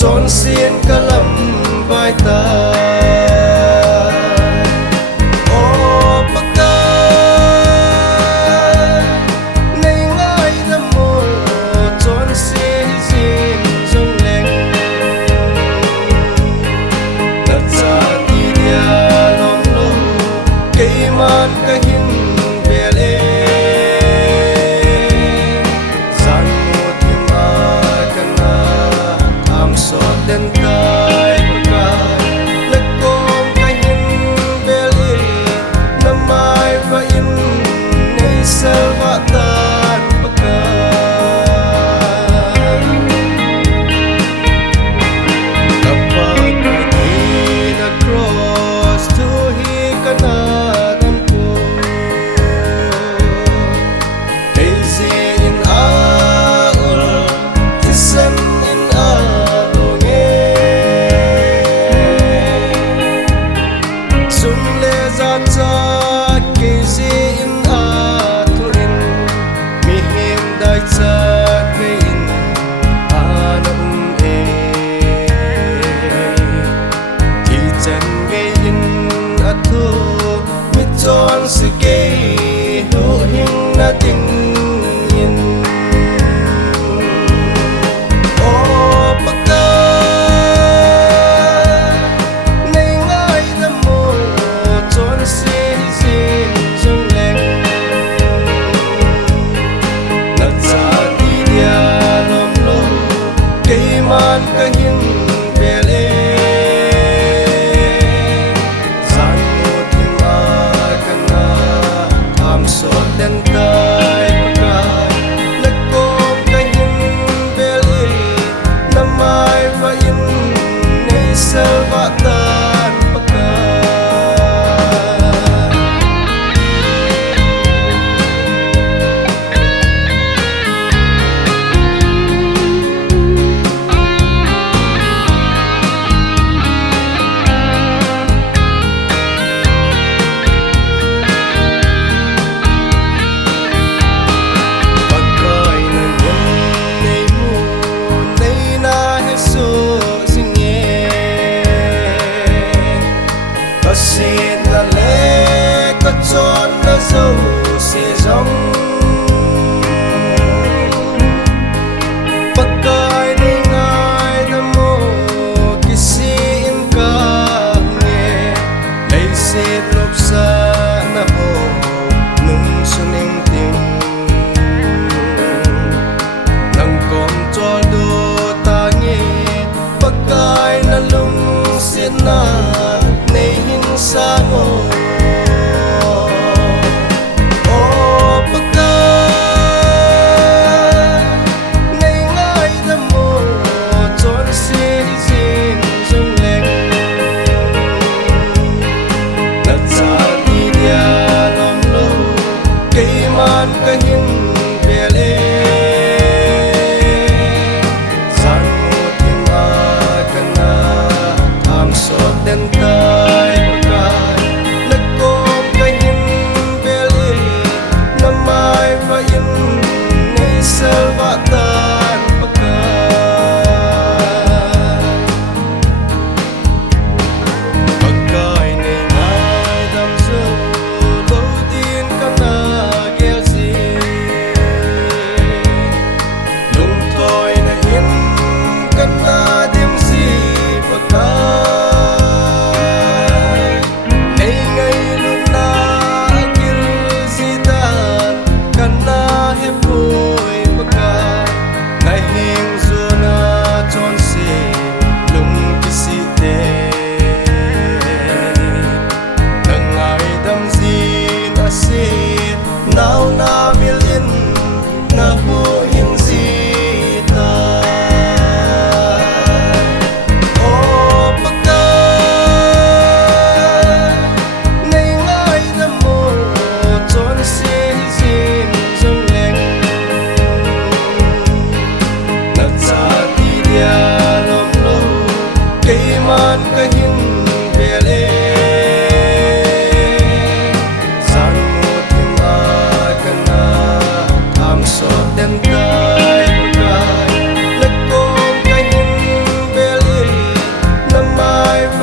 chọn xiên cả lầm vai ta ô bắc ca nay ngay lâm mô chọn xiên xiên trong leng đặt ra đi dia lom lo cây man cả hin về lê so den tai pakai lekom kahin beli namai va in nei salvatan pakai kapag di na cross to hi kana tampo easy in aul tisan in cha kezi in a to in mi him dai cha ke in anum e ti chan ge in a thu mi chon se ke ho hing na ting in man kahin bele san mo tim a kana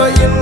yên